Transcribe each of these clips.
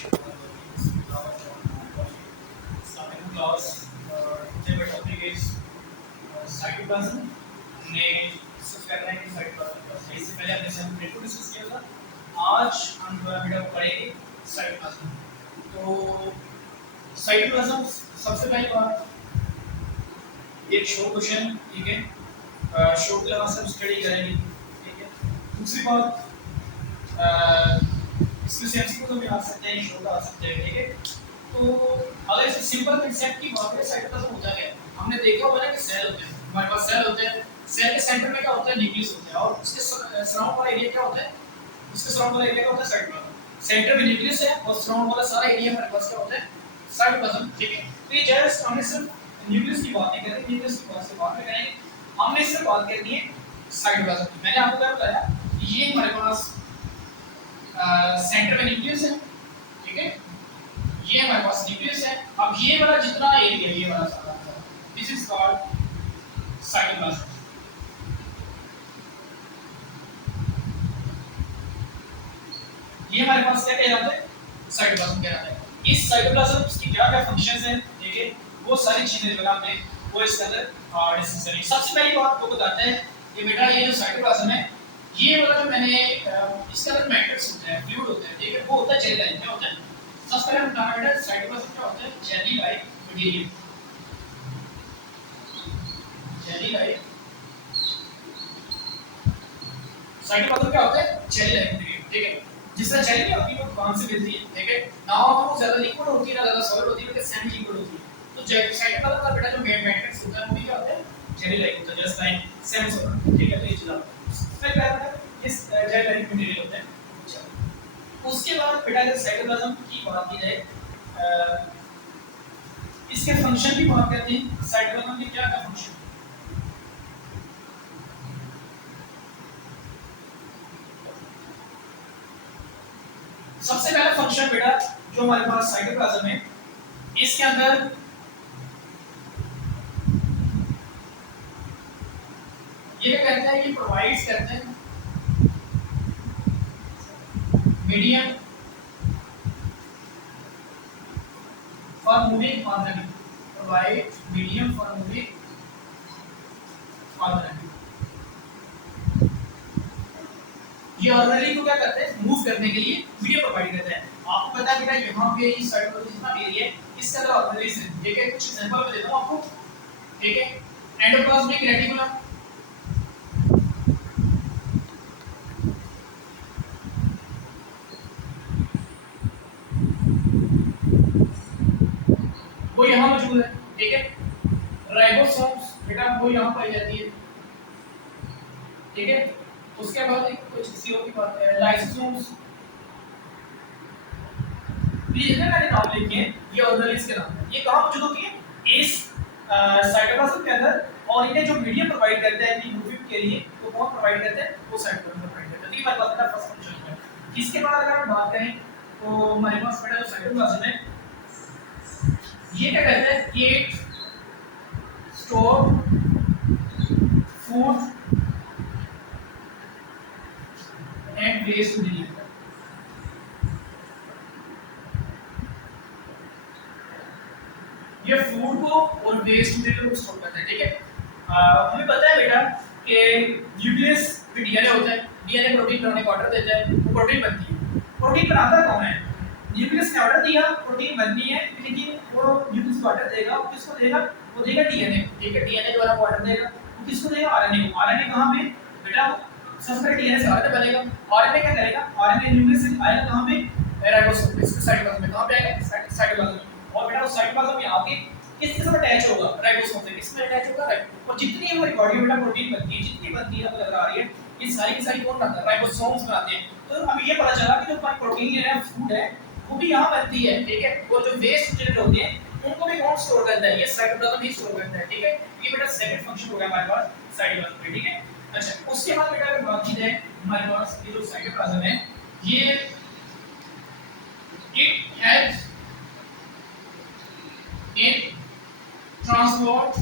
Second class, table topic is cytoplasm. हमने discuss कर रहे हैं साइटोप्लाज्म। इससे पहले हमने सेल को डिस्कस किया था। आज हम बेटा पढ़ेंगे साइटोप्लाज्म। तो साइटोप्लाज्म सबसे पहली बात एक शॉर्ट क्वेश्चन, ठीक है, शॉर्ट क्लास हम स्टडी करेंगे, ठीक है। दूसरी बात इसमें से एमसीक्यू तो भी आ सकते हैं, शॉर्ट आ सकते हैं, ठीक है। तो अगर इस सिंपल कांसेप्ट की बात करें साइटोप्लाज्म होता क्या है, हमने देखा होगा ना कि सेल होते हैं, हमारे पास सेल होते हैं। सेल के सेंटर में क्या होता है, न्यूक्लियस होता है, और उसके सराउंड वाला एरिया क्या होता है, उसके सराउंड वाला एरिया क्या होता है, साइटोप्लाज्म। सेंटर में न्यूक्लियस है और सराउंड वाला सारा एरिया हमारे पास क्या होता है, साइटोप्लाज्म, ठीक है। तो ये जस्ट हमने सिर्फ न्यूक्लियस की बात नहीं कर रहे, न्यूक्लियस की बात से बात में करेंगे, हमने सिर्फ बात करनी है साइटोप्लाज्म की। मैंने आपको क्या बताया, ये हमारे पास सेंटर में न्यूक्लियस है, ठीक है, ये हमारे पास न्यूक्लियस है। अब ये वाला जितना एरिया, ये वाला सारा, दिस इज कॉल्ड साइटोप्लाज्म। ये हमारे पास क्या कहलाता है, साइटोप्लाज्म कहलाता है। इस साइटोप्लाज्म की क्या क्या फंक्शंस हैं, ठीक है, वो सारी चीजें जो आपने वो इसके अंदर डिस्कस करेंगे। सबसे पहली बात वो बताते हैं कि बेटा ये जो साइटोप्लाज्म है, ये वाला जो मैंने इसके अंदर मैट्रिक्स होता है, फ्लूइड होता है, ठीक है, वो होता है जेली लाइक। क्या होता है, सबसे पहले हम बताना बेटा साइटोप्लाज्म क्या होता है, jelly like material. Jelly like cytoplasm क्या होता है, जेली लाइक मटेरियल, ठीक है। जिस तरह जेली होती है वो कौन से मिलती है, ठीक है, ना वो ज्यादा लिक्विड होती है ना ज्यादा सॉलिड होती है, बल्कि सेमी लिक्विड होती है। तो साइटोप्लाज्म का बेटा जो मैट्रिक्स होता है वो भी क्या होता है, जेली लाइक होता है, जस्ट लाइक सेमी सॉलिड, ठीक है। तो ये चीज फिर क्या होता है, इस जेली लाइक मटेरियल होता है। उसके बाद बेटा अगर साइटोप्लाज्म की बात की जाए, इसके फंक्शन की बात करते हैं, साइटोप्लाज्म के क्या क्या फंक्शन। सबसे पहला फंक्शन बेटा जो हमारे पास साइटोप्लाज्म है, इसके अंदर ये क्या कहता है, ये प्रोवाइड्स करते हैं medium for moving organism, provide medium for moving organism. ये ऑर्गेनिज्म को क्या करते हैं, मूव करने के लिए मीडियम प्रोवाइड करते हैं। आपको पता है बेटा यहाँ पे इस साइटोप्लाज्म जितना एरिया है, इसके अंदर ऑर्गेनिज्म, ठीक है, कुछ एग्जांपल मैं देता हूँ आपको, ठीक है। एंडोप्लाज्मिक रेटिकुलम, वो यहाँ मौजूद है, ठीक है। राइबोसोम्स बेटा वो यहाँ पाई जाती है, ठीक है। उसके बाद एक कुछ किसी और की बात है, लाइसोसोम्स, प्लीज ना मैंने नाम लिखे, ये ऑर्गेनिल्स के नाम है। ये कहाँ मौजूद होती है, इस साइटोप्लाज्म के अंदर, और इन्हें जो मीडियम प्रोवाइड करते हैं कि मूवमेंट के लिए, वो कौन प्रोवाइड करते हैं, वो साइटोप्लाज्म प्रोवाइड करते हैं। तो ये हमारे पास का फर्स्ट फंक्शन है। इसके बाद अगर हम बात करें तो हमारे पास बेटा जो साइटोप्लाज्म है, ये क्या कहते हैं, eat store food and waste material. ये फूड को और वेस्ट मटेरियल को स्टोर करता है, ठीक है। हमें पता है बेटा कि न्यूक्लियस में डीएनए होता है, डीएनए प्रोटीन बनाने का ऑर्डर देता है, वो प्रोटीन बनती है। प्रोटीन बनाता कौन है, न्यूक्लियस ने ऑर्डर दिया, प्रोटीन बननी है, लेकिन वो न्यूक्लियस को ऑर्डर देगा, वो किसको देगा, वो देगा डीएनए, ठीक है। डीएनए द्वारा वो ऑर्डर देगा, वो किसको देगा, आरएनए को। आरएनए कहां पे बेटा, सबसे पहले डीएनए से आरएनए बनेगा, आरएनए क्या करेगा, आरएनए न्यूक्लियस से आएगा कहां पे, राइबोसोम पे, साइटोप्लाज्म में। कहां पे आएगा, साइटोप्लाज्म में। और बेटा साइटोप्लाज्म यहाँ पे किसके साथ अटैच होगा, राइबोसोम से। किसमें अटैच होगा, और जितनी हमारी बॉडी में बेटा प्रोटीन बनती है, जितनी बनती है आपको नजर आ रही है, ये सारी की सारी कौन बनाता है, राइबोसोम्स बनाते हैं। तो हमें ये पता चला कि जो हमारी प्रोटीन है, फूड है, वो भी यहाँ बनती है, ठीक है। वो जो वेस्ट मटेरियल होते हैं उनको भी कौन स्टोर करता है, ये साइटोप्लाज्म ही स्टोर करता है, ठीक है। ये बेटा सेकंड फंक्शन हो गया हमारे पास साइटोप्लाज्म में, ठीक है। अच्छा, उसके बाद बेटा अगर बात की जाए, हमारे पास ये जो साइटोप्लाज्म है, ये it helps in transport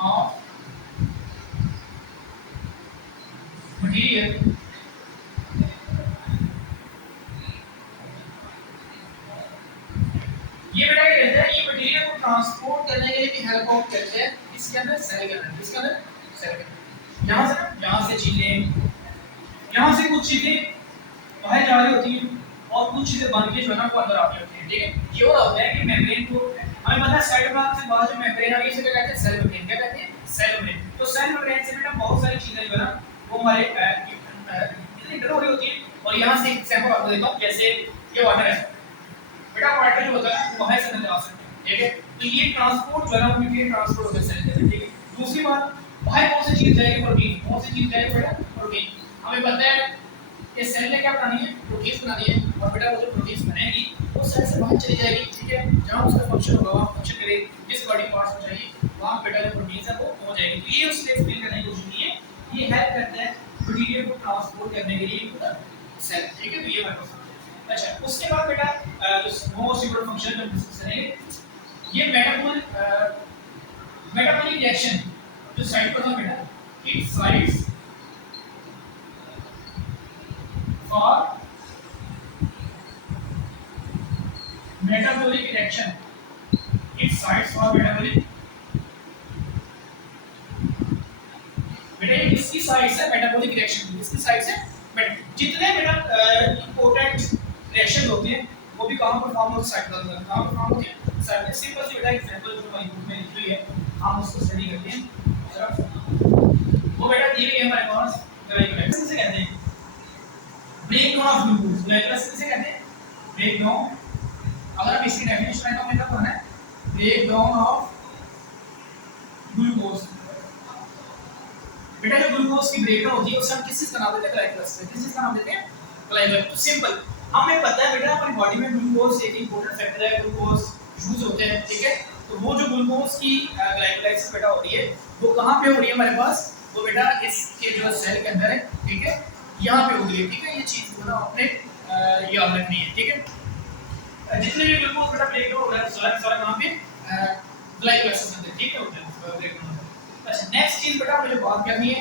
of material transport करने के लिए भी हेल्प आउट करते हैं इसके अंदर, सेल के अंदर। इसके अंदर सेल के अंदर यहाँ से ना, यहाँ से चीजें, यहाँ से कुछ चीजें बाहर जा रही होती हैं और कुछ चीजें बन के जो है ना वो अंदर आ रही होती हैं, ठीक है। ये हो रहा होता है कि मेम्ब्रेन को, हमें पता है साइटोप्लाज्म से बाहर जो मेम्ब्रेन आ रही है इसे क्या कहते हैं, सेल मेम्ब्रेन। क्या कहते हैं, सेल मेम्ब्रेन। तो सेल मेम्ब्रेन से बेटा बहुत सारी चीजें जो है ना वो हमारे इंटर हो रही होती है। और यहाँ से एग्जांपल आपको देता हूँ, जैसे ये वाटर है बेटा, वाटर जो होता है वो बाहर से अंदर आ सकता है, ठीक है। तो ये ट्रांसपोर्ट जो है ना न्यूट्रिएंट ट्रांसपोर्ट होता है सेल के अंदर, ठीक है। दूसरी बात, बाहर कौन सी चीज जाएगी, प्रोटीन। कौन सी चीज जाएगी बेटा, प्रोटीन। हमें पता है ये सेल ने क्या बनानी है, प्रोटीन बनानी है। और बेटा वो जो प्रोटीन बनेगी वो सेल से बाहर चली जाएगी, ठीक है। जहां उसका फंक्शन होगा, वहां फंक्शन करेगी, जिस बॉडी पार्ट्स में चाहिए वहां बेटा जो प्रोटीन है वो पहुंच जाएगी। तो ये उसने एक्सप्लेन करने की कोशिश की है, ये हेल्प करता है प्रोटीन को ट्रांसपोर्ट करने के लिए पूरा सेल, ठीक है। तो ये बात है। अच्छा, उसके बाद बेटा जो मोस्ट इंपॉर्टेंट फंक्शन जो डिस्कस करेंगे, ये मेटाबॉलिक रिएक्शन जो साइड पर था बेटा, it sides for metabolic reaction, it sites for metabolic, बेटा इसकी साइड से मेटाबॉलिक रिएक्शन की, इसकी साइड से जितने बेटा इंपॉर्टेंट रिएक्शन होते हैं वो भी कहां परफॉर्म होते हैं, साइड पर कहां परफॉर्म होते हैं, साइड में। सिंपल सी बेटा एग्जांपल जो हमारी बुक में लिखी हुई है हम उसको स्टडी करते हैं जरा। वो बेटा दी हुई है हमारे पास, ग्लाइकोलाइसिस किसे कहते हैं, ब्रेकडाउन ऑफ ग्लूकोज। ग्लाइकोलाइसिस किसे कहते हैं, ब्रेकडाउन। अगर हम इसकी डेफिनेशन है तो हमें क्या पढ़ना है, ब्रेकडाउन ऑफ ग्लूकोज। बेटा जो ग्लूकोज की ब्रेकडाउन होती है उसे हम किस चीज का नाम देते हैं, ग्लाइकोलाइसिस। किस चीज का नाम देते हैं, ग्लाइकोलाइसिस। तो सिंपल, हमें पता है बेटा हमारी बॉडी में ग्लूकोज एक इंपॉर्टेंट फैक्टर है, ग्लूकोज यूज होते हैं, ठीक है। तो वो जो ग्लूकोज की ग्लाइकोलाइसिस बेटा हो रही है वो कहां पे हो रही है हमारे पास, वो बेटा इसके जो सेल के अंदर है, ठीक है, यहाँ पे हो रही है, ठीक है। ये चीज जो ना अपने याद रखनी है, ठीक है। जितने भी ग्लूकोज बेटा ब्रेकडाउन हो रहा है सारा कहां पे, ग्लाइकोलाइसिस के अंदर, ठीक है, होता है ब्रेकडाउन। अच्छा, नेक्स्ट चीज बेटा मुझे बात करनी है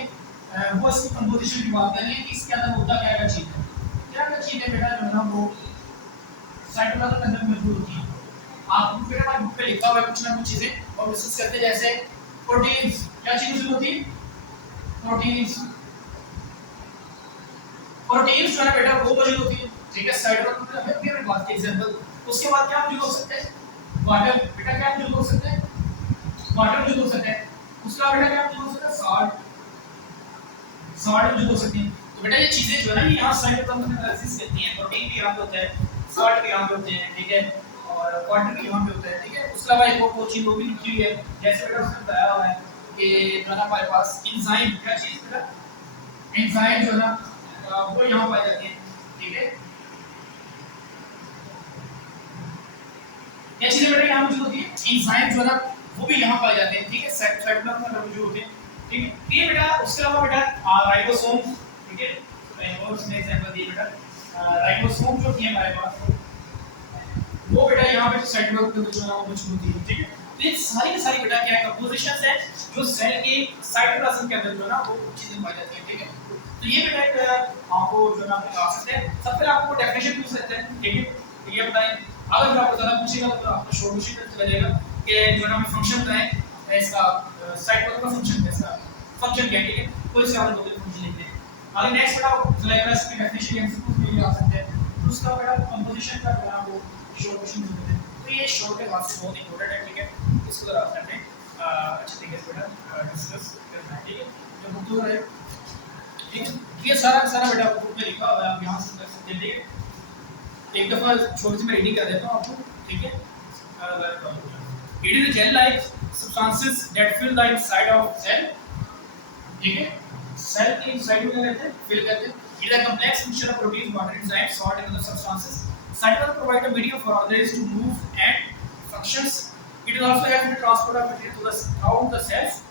वो इसकी कंपोजिशन की बात करनी है कि इसके अंदर होता क्या है चीज है, क्या चीज है बेटा जो ना वो साइटोप्लाज्म के अंदर मौजूद होती है। आप बेटा हमारी बुक पे लिखा हुआ है कुछ ना कुछ चीजें और डिस्कस करते हैं, जैसे प्रोटीन्स। क्या चीज होती है, प्रोटीन्स। प्रोटीन्स जो है बेटा वो मौजूद होती है, ठीक है, साइटोप्लाज्म में। हमें भी बात की एग्जांपल। उसके बाद क्या मौजूद हो सकते हैं, वाटर। बेटा क्या मौजूद हो सकते हैं, वाटर मौजूद हो सकते हैं। उसका बेटा क्या मौजूद हो सकता है, सॉल्ट मौजूद हो सकती है। तो बेटा ये चीजें जो है ना ये यहाँ साइटोप्लाज्म में एग्जिस्ट करती हैं। प्रोटीन भी यहाँ पे होता है, सॉल्ट भी यहाँ पे होते हैं, ठीक है, और वाटर भी यहाँ पे होता है, ठीक है। उसके अलावा एक और चीज वो भी लिखी हुई है, जैसे बेटा उसने बताया हुआ है कि जो है हमारे पास एंजाइम। क्या चीज बेटा, एंजाइम जो है ना वो यहाँ पाई जाती है, ठीक है। क्या चीजें बेटा यहाँ मौजूद होती है, एंजाइम जो है ना वो भी यहाँ पाए जाते हैं, ठीक है, साइटोप्लाज्म में मौजूद होते हैं, ठीक है। ये बेटा उसके अलावा बेटा राइबोसोम, ठीक है, राइबोसोम ने एग्जांपल दिए बेटा। राइबोसोम जो थी हमारे पास वो बेटा यहाँ पे साइटोप्लाज्म जो है वो मौजूद होती है, ठीक है। तो ये सारी की सारी बेटा क्या कंपोजिशंस है जो सेल के साइटोप्लाज्म के अंदर जो है ना वो चीजें पाई जाती हैं, ठीक है। तो ये बेटा आपको जो ना बता सकते हैं। सबसे पहले आपको डेफिनेशन पूछ सकते हैं, ठीक है। तो ये बताएं, अगर आपको ज्यादा पूछेगा तो आपको शॉर्ट क्वेश्चन चला जाएगा कि जो ना हमें फंक्शन बताएं इसका, साइटोप्लाज्म का फंक्शन है, इसका फंक्शन क्या है, ठीक है। कोई से आप दो फंक्शन लिखते हैं। आगे नेक्स्ट बेटा ग्लाइकोलाइसिस की डेफिनेशन एमसीक्यू में भी आ सकते हैं। तो उसका बेटा कंपोजिशन का जो है वो शॉर्ट क्वेश्चन होते हैं। तो ये शॉर्ट के बाद से बहुत इंपॉर्टेंट है, ठीक है। इसको जरा करते हैं अच्छे तरीके से बेटा डिस्कस करना है, ठीक है। जो बुक तो है, ठीक है, ये सारा बेटा बुक में लिखा हुआ है, आप यहाँ से कर सकते हैं, ठीक है। एक दफा छोटी सी मैं रीडिंग कर देता हूँ आपको, ठीक है। It is a gel-like substances that fill the inside of cell, ठीक है। सेल के इनसाइड में क्या रहते हैं, फिल करते हैं। It is a complex mixture of proteins, water, enzymes, salt and other substances. Cytoplasm provide a medium for organisms to move and functions. It is also helps in the transport of material throughout the cells.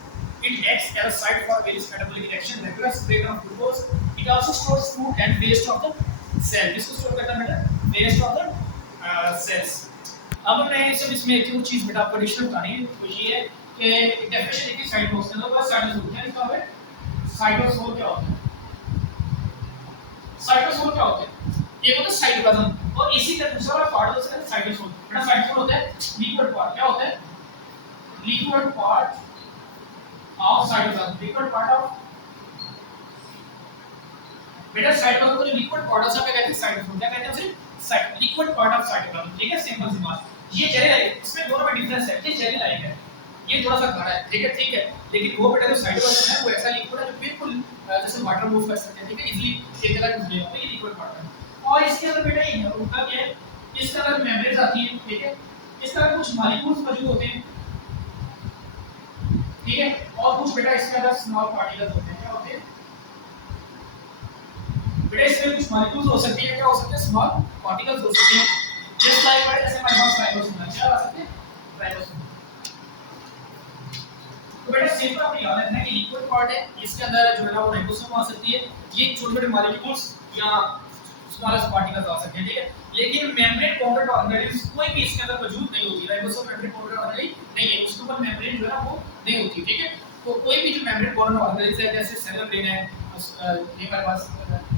It acts as a site for various metabolic reactions, regulates breakdown of glucose. It also stores food and waste of the cell. इसको store करता है बेटा waste of the cells. अब मैं सब इसमें एक और चीज बेटा आपको एडिशनल बतानी है, तो ये है कि डेफिनेशन लिखी साइटोसोल के बाद साइटोसोल क्या लिखा हुआ है, साइटोसोल क्या होता है, साइटोसोल क्या होता है, एक होता है साइटोप्लाज्म और इसी का दूसरा वाला पार्ट होता है साइटोसोल। बेटा साइटोसोल होता है लिक्विड पार्ट, क्या होता है liquid part of cytoplasm, liquid part of, बेटा साइटोप्लाज्म को जो लिक्विड पार्ट है उसका कहते हैं साइटोप्लाज्म, क्या कहते हैं उसे site, liquid part of cytoplasm, ठीक है, सिंपल सी बात। ये जेली लाइक, इसमें दोनों में डिफरेंस है, ये जेली लाइक है, ये थोड़ा सा गाढ़ा है, ठीक है, लेकिन वो बेटा जो साइटोप्लाज्म है वो ऐसा लिक्विड है जो बिल्कुल जैसे वाटर मूव कर सकते हैं, ठीक है, इजीली एक जगह घूम जाएगा, तो ये लिक्विड पार्ट है। और इसके अंदर बेटा ये होता क्या है, इसके अंदर मेम्ब्रेन्स आती है, ठीक है, इसके अंदर कुछ मॉलिक्यूल्स मौजूद होते हैं, ठीक है, और कुछ बेटा इसके अंदर स्मॉल पार्टिकल्स होते हैं, क्या होते हैं बेटा, इसमें कुछ मॉलिक्यूल्स हो सकती है, क्या हो सकते हैं, स्मॉल पार्टिकल्स हो सकते हैं, जस्ट लाइक बेटा जैसे हमारे पास राइबोसोम है, क्या हो सकते हैं राइबोसोम। तो बेटा सिंपल अपनी याद रखना है कि लिक्विड पार्ट है, इसके अंदर जो है ना वो राइबोसोम आ सकती है, ये छोटे-छोटे मॉलिक्यूल्स या स्मॉलेस्ट पार्टिकल्स आ सकते हैं, ठीक है, लेकिन मेम्ब्रेन कवर्ड ऑर्गेनेल्स कोई भी इसके अंदर मौजूद नहीं होती, राइबोसोम मेम्ब्रेन कवर्ड ऑर्गेनेल नहीं है, उसके ऊपर मेम्ब्रेन जो है ना वो नहीं होती, ठीक है, तो कोई भी जो मेम्ब्रेन कवर्ड ऑर्गेनेल्स है जैसे सेल मेम्ब्रेन है, ये हमारे पास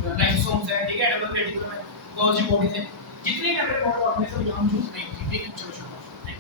लाइसोसोम्स है, ठीक है, एंडोप्लाज्मिक रेटिकुलम है, गोल्गी बॉडीज है, जितने मेम्ब्रेन कवर्ड ऑर्गेनेल्स हैं यहाँ मौजूद नहीं होती, ठीक है, चलो शुरू करते हैं।